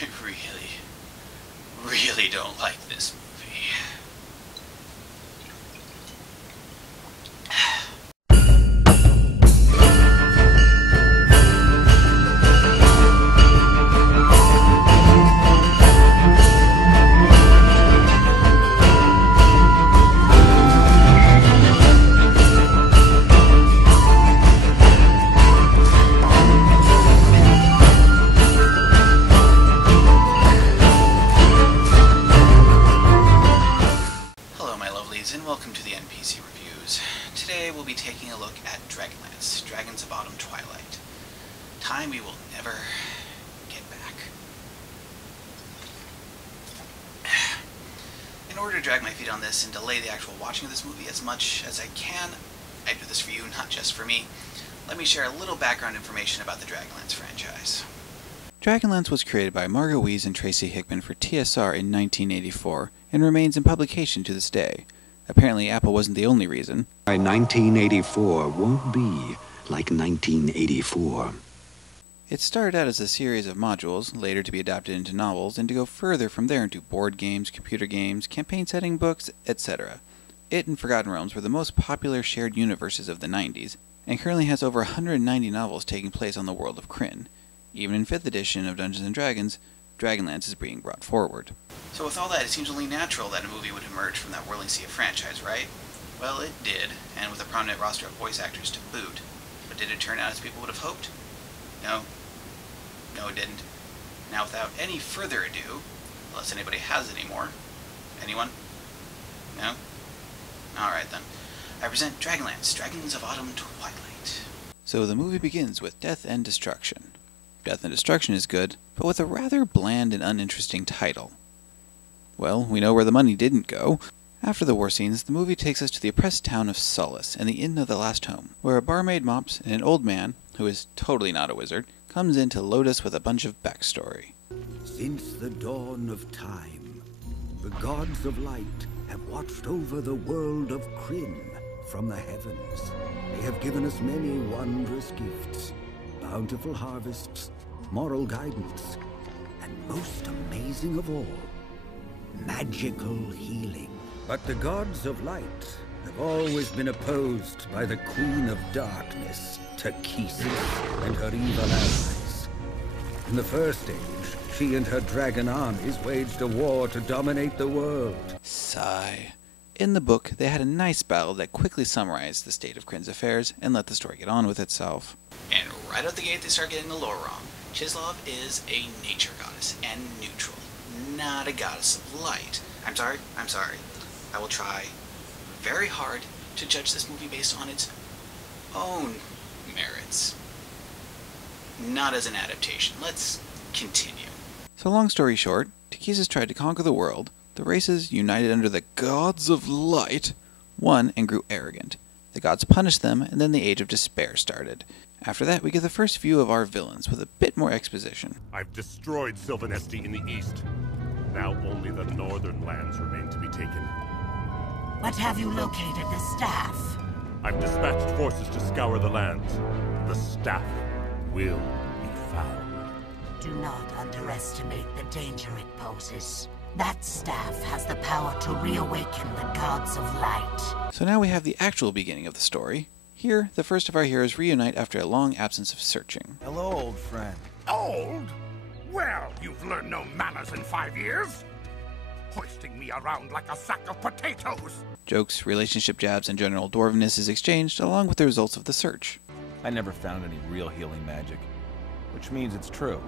I really don't like this movie. And welcome to the NPC Reviews. Today we'll be taking a look at Dragonlance, Dragons of Autumn Twilight. Time we will never get back. In order to drag my feet on this and delay the actual watching of this movie as much as I can, I do this for you, not just for me. Let me share a little background information about the Dragonlance franchise. Dragonlance was created by Margot Weiss and Tracy Hickman for TSR in 1984 and remains in publication to this day. Apparently, Apple wasn't the only reason. 1984 won't be like 1984. It started out as a series of modules, later to be adapted into novels, and to go further from there into board games, computer games, campaign setting books, etc. It and Forgotten Realms were the most popular shared universes of the 90s, and currently has over 190 novels taking place on the world of Krynn. Even in 5th edition of Dungeons & Dragons, Dragonlance is being brought forward. So with all that, it seems only natural that a movie would emerge from that whirling sea of franchise, right? Well, it did, and with a prominent roster of voice actors to boot. But did it turn out as people would have hoped? No. No, it didn't. Now, without any further ado, unless anybody has any more. Anyone? No? Alright then. I present Dragonlance, Dragons of Autumn Twilight. So the movie begins with death and destruction. Death and Destruction is good, but with a rather bland and uninteresting title. Well, we know where the money didn't go. After the war scenes, the movie takes us to the oppressed town of Solace and the Inn of the Last Home, where a barmaid mops and an old man, who is totally not a wizard, comes in to load us with a bunch of backstory. Since the dawn of time, the gods of light have watched over the world of Krynn from the heavens. They have given us many wondrous gifts, bountiful harvests, moral guidance, and most amazing of all, magical healing. But the gods of light have always been opposed by the Queen of Darkness, Takesis, and her evil allies. In the First Age, she and her dragon armies waged a war to dominate the world. Sigh. In the book, they had a nice battle that quickly summarized the state of Krynn's affairs and let the story get on with itself. And right out the gate, they start getting the lore wrong. Chislov is a nature goddess and neutral, not a goddess of light. I'm sorry. I will try very hard to judge this movie based on its own merits, not as an adaptation. Let's continue. So long story short, Takesis tried to conquer the world. The races, united under the gods of light, won and grew arrogant. The gods punished them, and then the Age of Despair started. After that, we get the first view of our villains, with a bit more exposition. I've destroyed Sylvanesti in the east. Now only the northern lands remain to be taken. But have you located the staff? I've dispatched forces to scour the lands. The staff will be found. Do not underestimate the danger it poses. That staff has the power to reawaken the gods of light. So now we have the actual beginning of the story. Here, the first of our heroes reunite after a long absence of searching. Hello, old friend. Old? Well, you've learned no manners in 5 years. Hoisting me around like a sack of potatoes. Jokes, relationship jabs, and general dwarvenness is exchanged along with the results of the search. I never found any real healing magic, which means it's true.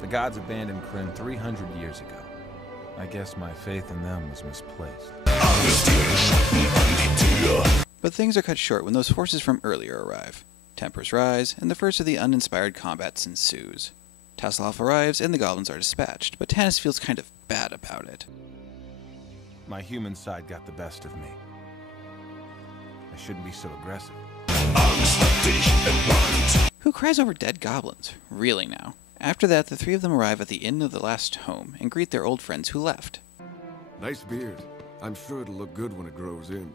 The gods abandoned Krynn 300 years ago. I guess my faith in them was misplaced. But things are cut short when those forces from earlier arrive. Tempers rise, and the first of the uninspired combats ensues. Tasselhoff arrives, and the goblins are dispatched, but Tanis feels kind of bad about it. My human side got the best of me. I shouldn't be so aggressive. Who cries over dead goblins? Really now. After that, the three of them arrive at the Inn of the Last Home and greet their old friends who left. Nice beard. I'm sure it'll look good when it grows in.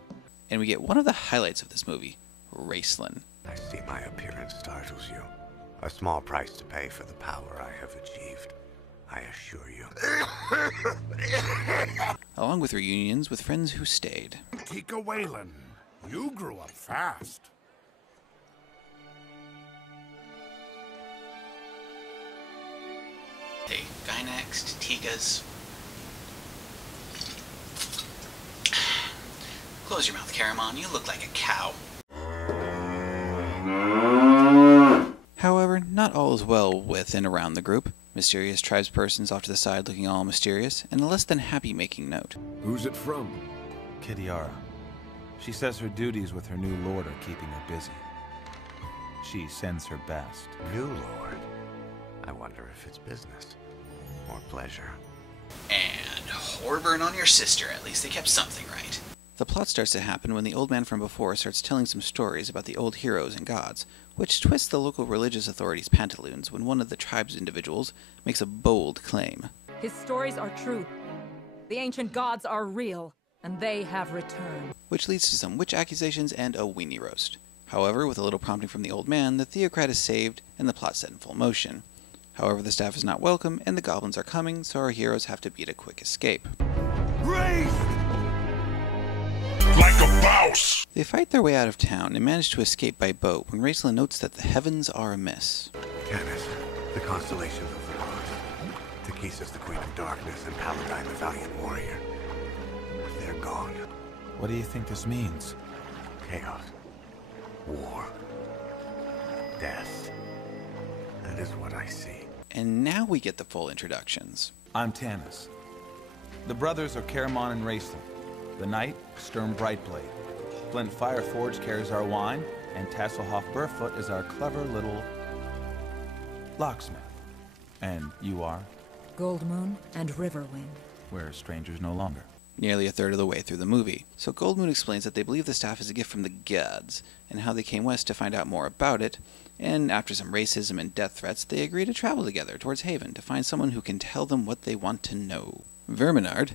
And we get one of the highlights of this movie, Raceland. I see my appearance startles you. A small price to pay for the power I have achieved. I assure you. along with reunions with friends who stayed. Tika Whalen, you grew up fast. Hey, guy next, Tika's. Close your mouth, Caramon. You look like a cow. However, not all is well with and around the group. Mysterious tribespersons off to the side looking all mysterious, and a less than happy-making note. Who's it from? Kitiara. She says her duties with her new lord are keeping her busy. She sends her best. New lord? I wonder if it's business or pleasure. And Horburn on your sister. At least they kept something right. The plot starts to happen when the old man from before starts telling some stories about the old heroes and gods, which twists the local religious authorities' pantaloons when one of the tribe's individuals makes a bold claim. His stories are true. The ancient gods are real, and they have returned. Which leads to some witch accusations and a weenie roast. However, with a little prompting from the old man, the theocrat is saved and the plot set in full motion. However, the staff is not welcome and the goblins are coming, so our heroes have to beat a quick escape. Raised like a mouse! They fight their way out of town and manage to escape by boat when Raistlin notes that the heavens are amiss. Canis, the constellations of the gods. Takisa's the Queen of Darkness and Paladine the Valiant Warrior. They're gone. What do you think this means? Chaos. War. Death. That is what I see. And now we get the full introductions. I'm Tanis. The brothers are Caramon and Raistlin. The knight, Sturm Brightblade. Flint Fireforge carries our wine, and Tasselhoff Burfoot is our clever little locksmith. And you are? Goldmoon and Riverwind. We're strangers no longer. Nearly a third of the way through the movie. So Goldmoon explains that they believe the staff is a gift from the gods, and how they came west to find out more about it, and after some racism and death threats, they agree to travel together towards Haven to find someone who can tell them what they want to know. Verminard,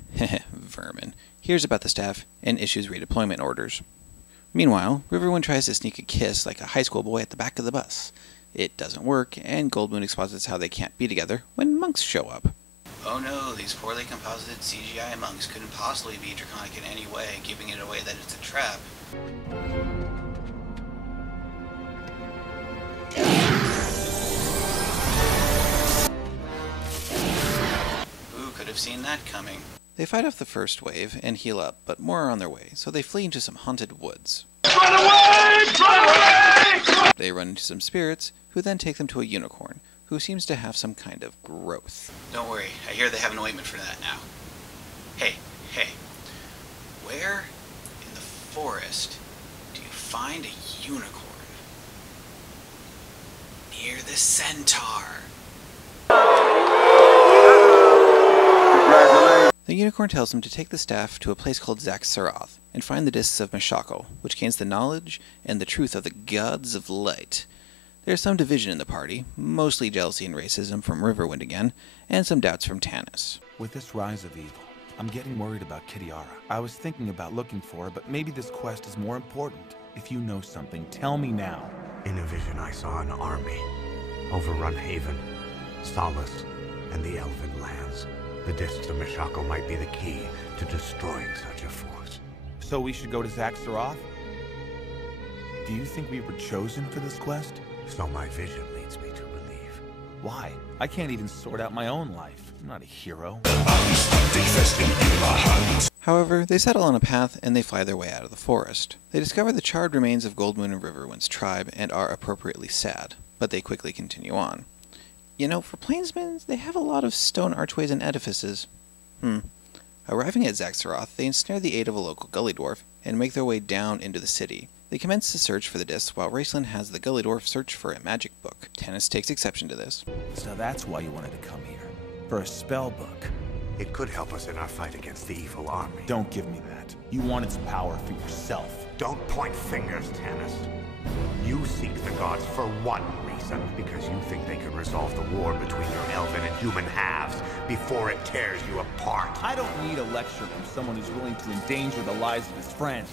vermin, hears about the staff and issues redeployment orders. Meanwhile, Riverwind tries to sneak a kiss like a high school boy at the back of the bus. It doesn't work, and Goldmoon exposits how they can't be together when monks show up. Oh no, these poorly composited CGI monks couldn't possibly be draconic in any way, giving it away that it's a trap. Who could have seen that coming? They fight off the first wave and heal up, but more are on their way, so they flee into some haunted woods. Run away! Run away! They run into some spirits, who then take them to a unicorn, who seems to have some kind of growth. Don't worry, I hear they have an ointment for that now. Hey, where in the forest do you find a unicorn? Near the centaur. The unicorn tells them to take the staff to a place called Zaxxaroth and find the discs of Meshakal, which gains the knowledge and the truth of the gods of light. There's some division in the party, mostly jealousy and racism from Riverwind again, and some doubts from Tanis. With this rise of evil, I'm getting worried about Kitiara. I was thinking about looking for her, but maybe this quest is more important. If you know something, tell me now. In a vision I saw an army overrun Haven, Solace, and the Elven lands. The discs of Meshakal might be the key to destroying such a force. So we should go to Zaxxaroth? Do you think we were chosen for this quest? So my vision leads me to believe. Why? I can't even sort out my own life. I'm not a hero. However, they settle on a path and they fly their way out of the forest. They discover the charred remains of Goldmoon and Riverwind's tribe and are appropriately sad, but they quickly continue on. You know, for plainsmen, they have a lot of stone archways and edifices. Arriving at Zaxxaroth, they ensnare the aid of a local gully dwarf and make their way down into the city. They commence to search for the discs while Raistlin has the gully dwarf search for a magic book. Tanis takes exception to this. So that's why you wanted to come here. For a spell book. It could help us in our fight against the evil army. Don't give me that. You want its power for yourself. Don't point fingers, Tanis. You seek the gods for one reason, because you think they can resolve the war between your elven and human halves before it tears you apart. I don't need a lecture from someone who's willing to endanger the lives of his friends.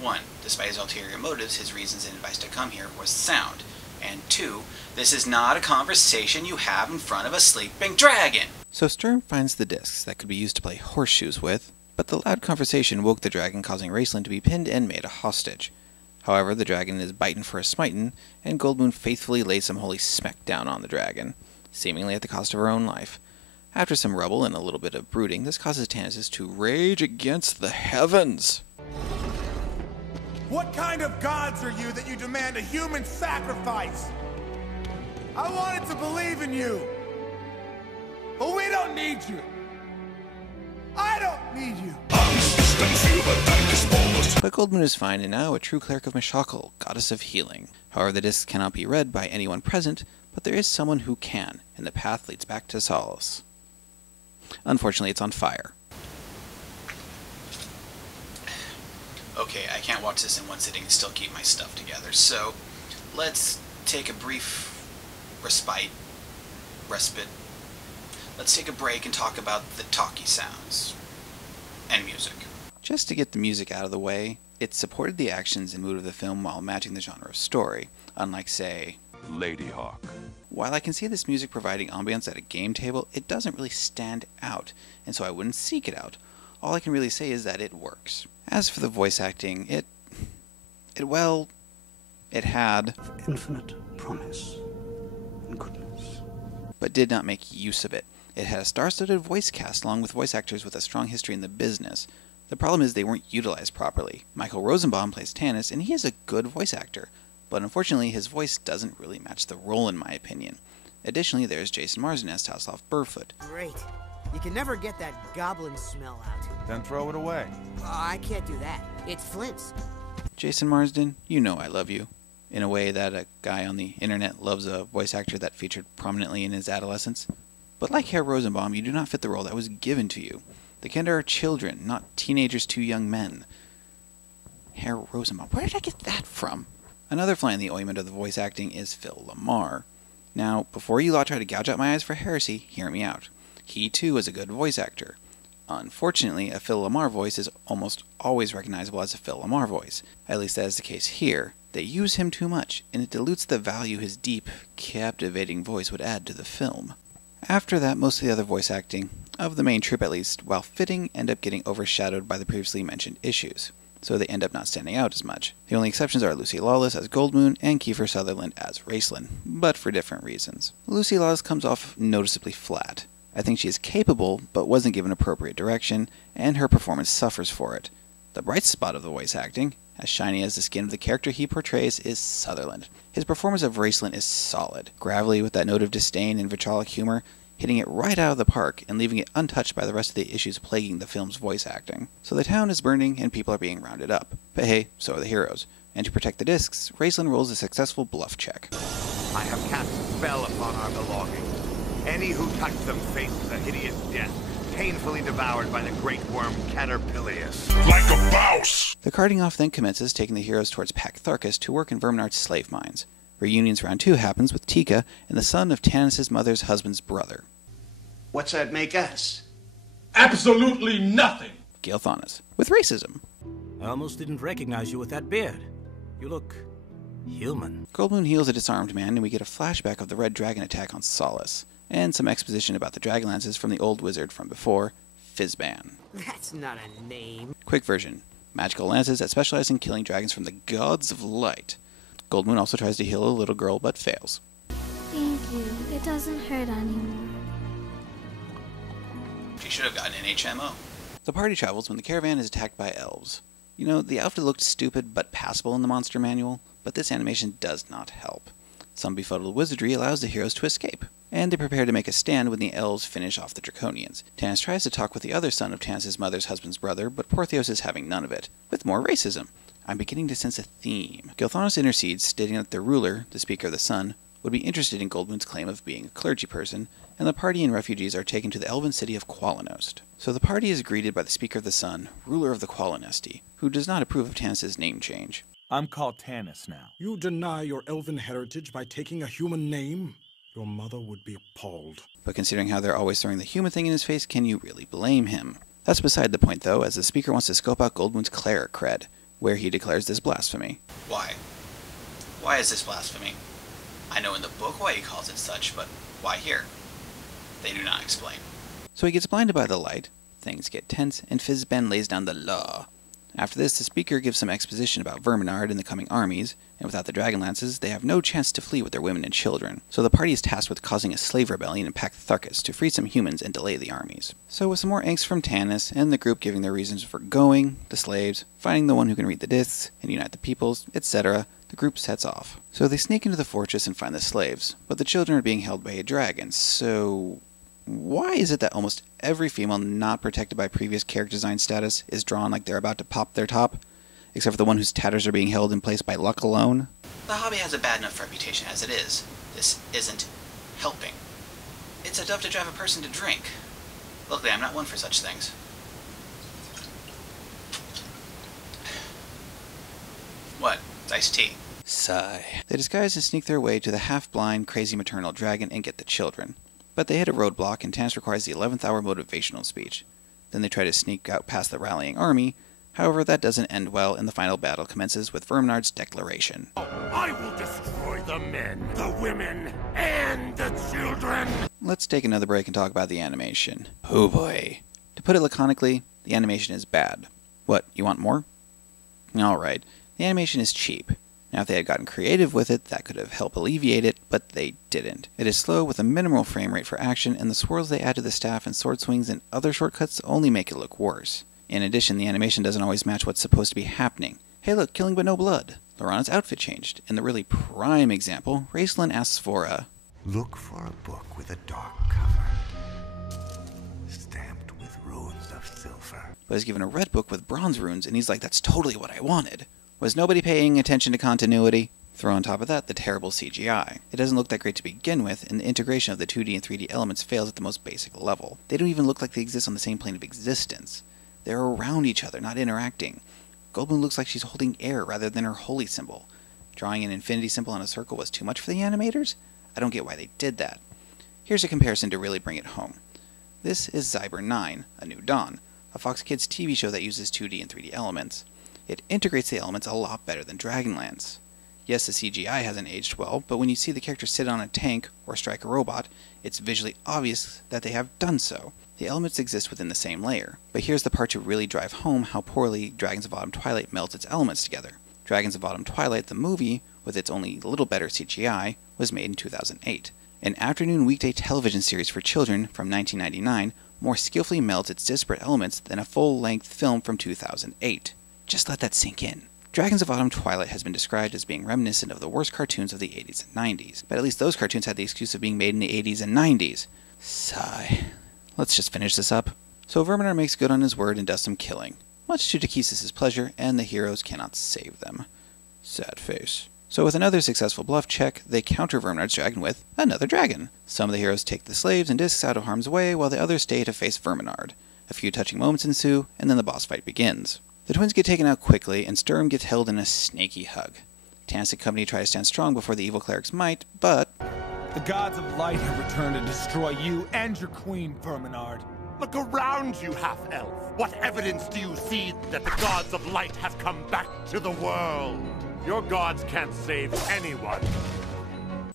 1. Despite his ulterior motives, his reasons and advice to come here was sound. And 2. This is not a conversation you have in front of a sleeping dragon. So Sturm finds the discs that could be used to play horseshoes with, but the loud conversation woke the dragon, causing Raceland to be pinned and made a hostage. However, the dragon is bitin' for a smitin', and Goldmoon faithfully lays some holy smack down on the dragon, seemingly at the cost of her own life. After some rubble and a little bit of brooding, this causes Tannis to rage against the heavens. What kind of gods are you that you demand a human sacrifice? I wanted to believe in you, but we don't need you. I don't need you. But Goldmoon is fine and now a true cleric of Mashakal, goddess of healing. However, the discs cannot be read by anyone present, but there is someone who can, and the path leads back to Solace. Unfortunately, it's on fire. Okay, I can't watch this in one sitting and still keep my stuff together, so let's take a brief respite. Let's take a break and talk about the talkie sounds and music. Just to get the music out of the way, it supported the actions and mood of the film while matching the genre of story, unlike, say, Ladyhawk. While I can see this music providing ambience at a game table, it doesn't really stand out, and so I wouldn't seek it out. All I can really say is that it works. As for the voice acting, it had Infinite promise and goodness. but did not make use of it. It had a star-studded voice cast along with voice actors with a strong history in the business. The problem is they weren't utilized properly. Michael Rosenbaum plays Tannis, and he is a good voice actor, but unfortunately his voice doesn't really match the role in my opinion. Additionally, there's Jason Marsden as Tasloff Burfoot. Great. You can never get that goblin smell out. Then throw it away. I can't do that. It's Flint's. Jason Marsden, you know I love you. In a way that a guy on the internet loves a voice actor that featured prominently in his adolescence. But like Herr Rosenbaum, you do not fit the role that was given to you. The Kenda are children, not teenagers to young men. Herr Rosenbaum, where did I get that from? Another fly in the ointment of the voice acting is Phil Lamar. Now, before you lot try to gouge out my eyes for heresy, hear me out. He too is a good voice actor. Unfortunately, a Phil Lamar voice is almost always recognizable as a Phil Lamar voice. At least that is the case here. They use him too much, and it dilutes the value his deep, captivating voice would add to the film. After that, most of the other voice acting, of the main troupe at least, while fitting, end up getting overshadowed by the previously mentioned issues, so they end up not standing out as much. The only exceptions are Lucy Lawless as Goldmoon and Kiefer Sutherland as Raceland, but for different reasons. Lucy Lawless comes off noticeably flat. I think she is capable, but wasn't given appropriate direction, and her performance suffers for it. The bright spot of the voice acting, as shiny as the skin of the character he portrays, is Sutherland. His performance of Raceland is solid, gravelly with that note of disdain and vitriolic humor, hitting it right out of the park and leaving it untouched by the rest of the issues plaguing the film's voice acting. So the town is burning and people are being rounded up. But hey, so are the heroes. And to protect the discs, Raceland rolls a successful bluff check. I have cast a spell upon our belongings. Any who touch them faces a hideous death, painfully devoured by the great worm Caterpillius. Like a mouse! The carting off then commences, taking the heroes towards Pac Tharkus to work in Verminard's slave mines. Reunions round 2 happens with Tika and the son of Tannis' mother's husband's brother. What's that make us? Absolutely nothing. Gilthanas, with racism. I almost didn't recognize you with that beard. You look human. Goldmoon heals a disarmed man and we get a flashback of the Red Dragon attack on Solace, and some exposition about the Dragonlances from the old wizard from before, Fizban. That's not a name. Quick version. Magical lances that specialize in killing dragons from the gods of light. Goldmoon also tries to heal a little girl but fails. Thank you. It doesn't hurt anymore. She should have gotten an HMO. The party travels when the caravan is attacked by elves. You know, the outfit looked stupid but passable in the monster manual, but this animation does not help. Some befuddled wizardry allows the heroes to escape, and they prepare to make a stand when the elves finish off the Draconians. Tannis tries to talk with the other son of Tannis' mother's husband's brother, but Portheos is having none of it, with more racism. I'm beginning to sense a theme. Gilthanas intercedes, stating that their ruler, the Speaker of the Sun, would be interested in Goldmoon's claim of being a clergy person, and the party and refugees are taken to the elven city of Qualinost. So the party is greeted by the Speaker of the Sun, ruler of the Qualinesti, who does not approve of Tannis' name change. I'm called Tannis now. You deny your elven heritage by taking a human name? Your mother would be appalled. But considering how they're always throwing the human thing in his face, can you really blame him? That's beside the point though, as the Speaker wants to scope out Goldmoon's cleric cred, where he declares this blasphemy. Why? Why is this blasphemy? I know in the book why he calls it such, but why here? They do not explain. So he gets blinded by the light, things get tense, and Fizben lays down the law. After this, the speaker gives some exposition about Verminard and the coming armies, and without the Dragonlances, they have no chance to flee with their women and children. So the party is tasked with causing a slave rebellion in Paktharkis to free some humans and delay the armies. So with some more angst from Tanis, and the group giving their reasons for going, the slaves, finding the one who can read the discs, and unite the peoples, etc., the group sets off. So they sneak into the fortress and find the slaves, but the children are being held by a dragon, so why is it that almost every female not protected by previous character design status is drawn like they're about to pop their top? Except for the one whose tatters are being held in place by luck alone? The hobby has a bad enough reputation as it is. This isn't helping. It's enough to drive a person to drink. Luckily, I'm not one for such things. What? It's iced tea. Sigh. They disguise and sneak their way to the half-blind, crazy maternal dragon and get the children. But they hit a roadblock, and Tanis requires the 11th hour motivational speech. Then they try to sneak out past the rallying army. However, that doesn't end well, and the final battle commences with Verminard's declaration. I will destroy the men, the women, and the children! Let's take another break and talk about the animation. Oh boy. To put it laconically, the animation is bad. What, you want more? Alright, the animation is cheap. Now if they had gotten creative with it, that could have helped alleviate it, but they didn't. It is slow with a minimal frame rate for action, and the swirls they add to the staff and sword swings and other shortcuts only make it look worse. In addition, the animation doesn't always match what's supposed to be happening. Hey look, killing but no blood. Laurana's outfit changed. In the really prime example, Raistlin asks for a... Look for a book with a dark cover, stamped with runes of silver. But is given a red book with bronze runes, and he's like, that's totally what I wanted. Was nobody paying attention to continuity? Throw on top of that the terrible CGI. It doesn't look that great to begin with, and the integration of the 2D and 3D elements fails at the most basic level. They don't even look like they exist on the same plane of existence. They're around each other, not interacting. Goldmoon looks like she's holding air rather than her holy symbol. Drawing an infinity symbol on a circle was too much for the animators? I don't get why they did that. Here's a comparison to really bring it home. This is Zyber 9, A New Dawn, a Fox Kids TV show that uses 2D and 3D elements. It integrates the elements a lot better than Dragonlance. Yes, the CGI hasn't aged well, but when you see the characters sit on a tank or strike a robot, it's visually obvious that they have done so. The elements exist within the same layer. But here's the part to really drive home how poorly Dragons of Autumn Twilight melts its elements together. Dragons of Autumn Twilight, the movie, with its only little better CGI, was made in 2008. An afternoon weekday television series for children from 1999 more skillfully melds its disparate elements than a full-length film from 2008. Just let that sink in. Dragons of Autumn Twilight has been described as being reminiscent of the worst cartoons of the 80s and 90s, but at least those cartoons had the excuse of being made in the 80s and 90s. Sigh. Let's just finish this up. So Verminard makes good on his word and does some killing, much to Takhisis' pleasure, and the heroes cannot save them. Sad face. So with another successful bluff check, they counter Verminard's dragon with another dragon. Some of the heroes take the slaves and discs out of harm's way, while the others stay to face Verminard. A few touching moments ensue, and then the boss fight begins. The twins get taken out quickly, and Sturm gets held in a snaky hug. Tanis and company try to stand strong before the evil clerics might, but... The gods of light have returned to destroy you and your queen, Verminard. Look around you, half-elf. What evidence do you see that the gods of light have come back to the world? Your gods can't save anyone.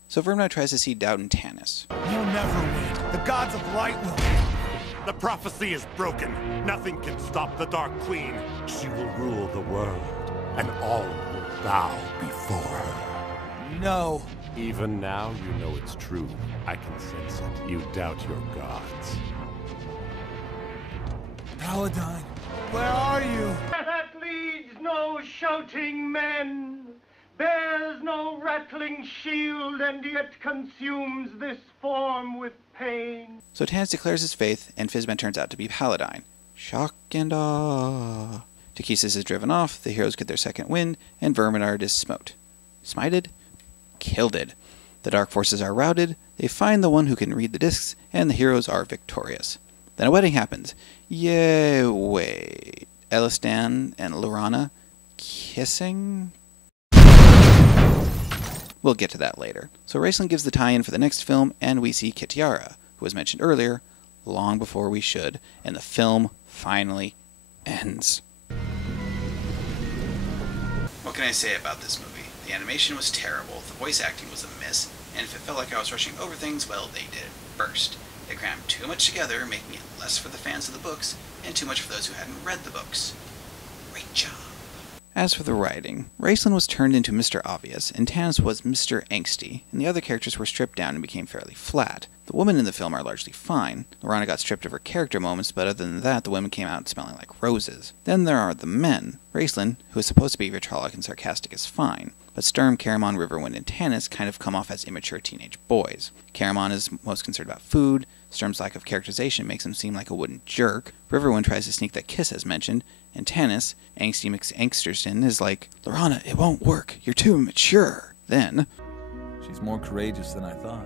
So Verminard tries to see doubt in Tanis. You'll never win. The gods of light will. The prophecy is broken. Nothing can stop the Dark Queen. She will rule the world, and all will bow before her. No. Even now, you know it's true. I can sense it. You doubt your gods. Paladine, where are you? That leads no shouting men, bears no rattling shield, and yet consumes this form with pain. So Tanis declares his faith, and Fizben turns out to be Paladine. Shock and awe. Takhisis is driven off, the heroes get their second wind, and Verminard is smote. Smited? Killed. The dark forces are routed, they find the one who can read the discs, and the heroes are victorious. Then a wedding happens. Yay, wait. Elistan and Laurana kissing? We'll get to that later. So Raistlin gives the tie-in for the next film, and we see Kitiara, who was mentioned earlier, long before we should, and the film finally ends. What can I say about this movie? The animation was terrible, the voice acting was a miss, and if it felt like I was rushing over things, well, they did it first. They crammed too much together, making it less for the fans of the books, and too much for those who hadn't read the books. Great job. As for the writing, Raceland was turned into Mr. Obvious, and Tanis was Mr. Angsty, and the other characters were stripped down and became fairly flat. The women in the film are largely fine. Lorana got stripped of her character moments, but other than that, the women came out smelling like roses. Then there are the men. Raceland, who is supposed to be vitriolic and sarcastic, is fine, but Sturm, Caramon, Riverwind, and Tanis kind of come off as immature teenage boys. Caramon is most concerned about food. Sturm's lack of characterization makes him seem like a wooden jerk. Riverwind tries to sneak that kiss as mentioned, and Tanis, Angsty McAngsterson, is like, Lorana, it won't work. You're too immature. Then, she's more courageous than I thought.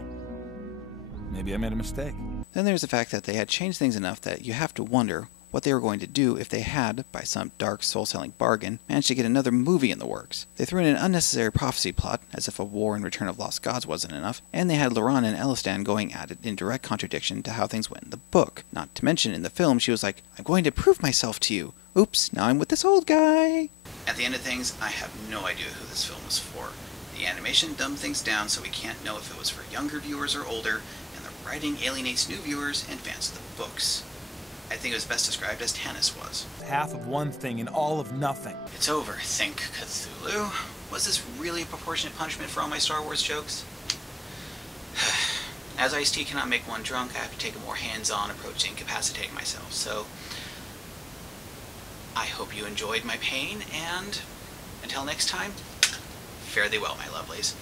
Maybe I made a mistake. Then there's the fact that they had changed things enough that you have to wonder what they were going to do if they had, by some dark soul-selling bargain, managed to get another movie in the works. They threw in an unnecessary prophecy plot, as if a war and Return of Lost Gods wasn't enough, and they had Lorana and Elistan going at it in direct contradiction to how things went in the book. Not to mention, in the film, she was like, I'm going to prove myself to you. Oops, now I'm with this old guy. At the end of things, I have no idea who this film was for. The animation dumbed things down so we can't know if it was for younger viewers or older, and the writing alienates new viewers and fans of the books. I think it was best described as Tanis was. Half of one thing and all of nothing. It's over, think Cthulhu. Was this really a proportionate punishment for all my Star Wars jokes? As Ice-T cannot make one drunk, I have to take a more hands-on approach to incapacitating myself, so I hope you enjoyed my pain, and until next time, fare thee well, my lovelies.